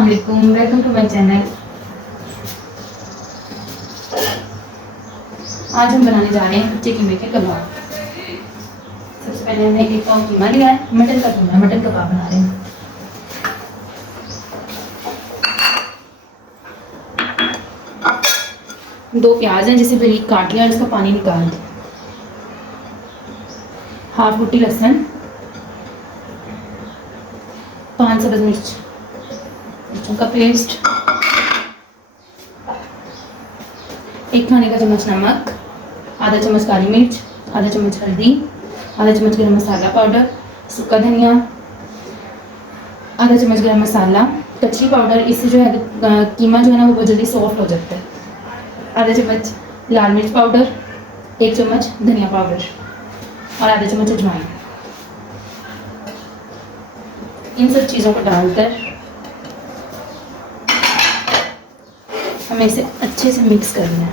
अस्सलाम वालेकुम, welcome to my channel. आज हम बनाने जा रहे हैं चिकन के कबाब। सबसे पहले हमने 1 पाव कीमा लिया है, मटन का कीमा, मटन कबाब बना रहे हैं। दो प्याज हैं जिसे बारीक काट लिया और इसका पानी निकाल दिया। हाफ बूटी लहसुन, 5 सब्ज मिर्च, मिर्चों का पेस्ट, 1 खाने का चम्मच नमक, आधा चम्मच काली मिर्च, आधा चम्मच हल्दी, आधा चम्मच गरम मसाला पाउडर, सूखा धनिया, आधा चम्मच गरम मसाला, कच्ची पाउडर। इससे जो है कीमा जो है ना वो बहुत जल्दी सॉफ्ट हो जाता है। आधा चम्मच लाल मिर्च पाउडर, 1 चम्मच धनिया पाउडर और आधा चम्मच अजवाइन। इन सब चीज़ों को डालकर हमें इसे अच्छे से मिक्स करना है।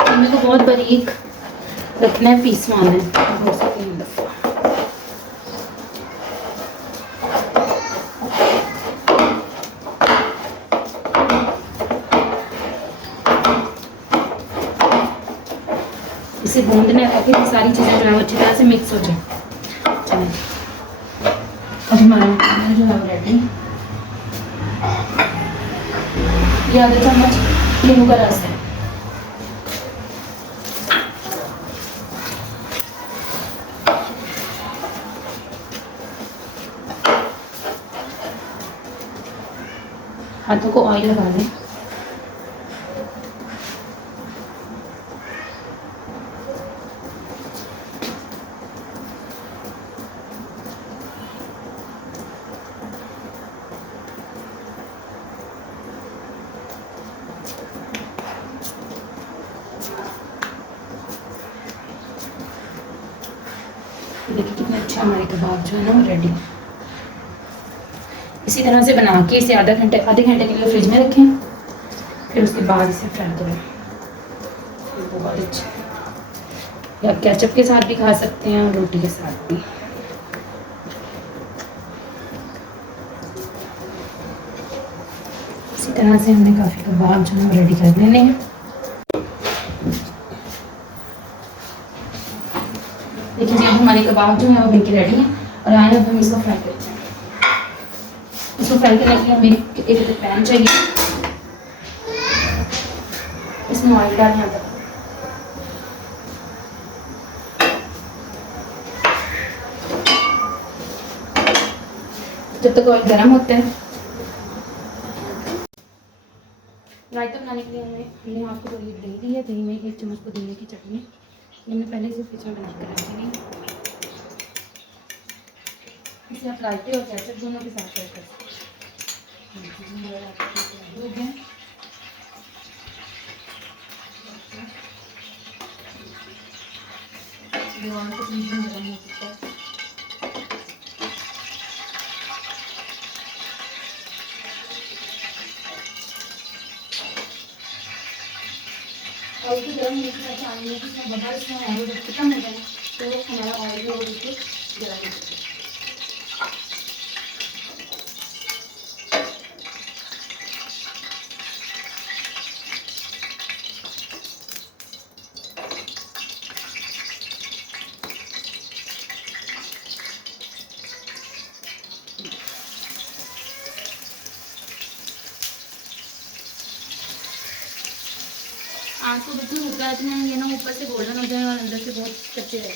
कीमे को बहुत बारीक रखना है, पीसवाना है हो सके अंदर। इसे भूनना है ताकि सारी चीज़ें जो है वो अच्छी तरह से मिक्स हो जाए। चलिए अब हमारा मसाला जो है वो रेडी। ये आधा चम्मच नींबू का रस है। हाथों को ऑयल लगा दें। देखिए कितने अच्छे हमारे कबाब जो है ना वो रेडी। इसी तरह से बना के इसे आधे घंटे के लिए फ्रिज में रखें, फिर उसके बाद इसे फ्राई करें। बहुत अच्छा, या केचप के साथ भी खा सकते हैं और रोटी के साथ भी। इसी तरह से हमने काफ़ी कबाब जो है रेडी कर लेने हैं। देखिए जी अब हमारे कबाब जो है वो बनके रेडी हैं और आए अब हम इसको फ्राई करते हैं। इसको फ्राई करने के लिए हमें एक पैन चाहिए, इसमें ऑयल डालना है। जब तक ऑयल गर्म होता है, रायता बनाने के लिए हमने आपको थोड़ी दही दी है। दही में 1 चम्मच पुदीने की चटनी, हमने पहले से फ्रिज में बना कर रखी नहीं। इसे आप रायते और केचप दोनों के साथ सर्व कर सकते हैं। हो गया और कुछ गर्म हो चुका है। और उसको गर्म होने के बाद आने की इसमें बबल्स में है वो जब खत्म हो जाए तो हमारा ऑयल जो है वो बिल्कुल गर्म हो जाए। आँच को बिल्कुल हल्का रखना है, ये ना ऊपर से गोल्डन हो जाए और अंदर से बहुत कच्चे रहे।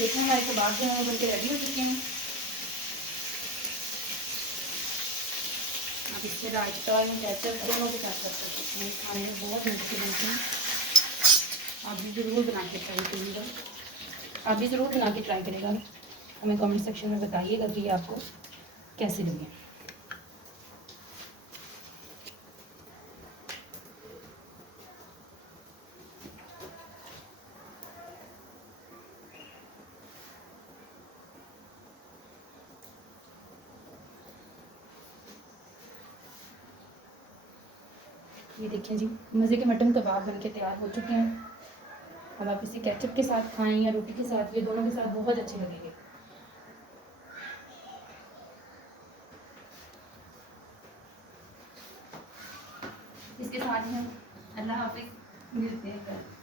देखो हमारे कबाब जो है बनके रेडी हो चुके हैं। आप इसमें रायता और केचप दोनों के साथ कर सकते हैं, खाने में बहुत मज़े बनते हैं। आप भी ज़रूर बना के ट्राई करिएगा, आप भी ज़रूर बना के ट्राई करिएगा। हमें कमेंट सेक्शन में बताइएगा कि ये आपको कैसे लगे। ये देखिए जी, मज़े के मटन कबाब बनके तैयार हो चुके हैं। अब आप इसे केचप के साथ खाएं या रोटी के साथ, ये दोनों के साथ बहुत अच्छे लगेंगे। इसके साथ ही हम अल्लाह हाफिज़, मिलते हैं कल।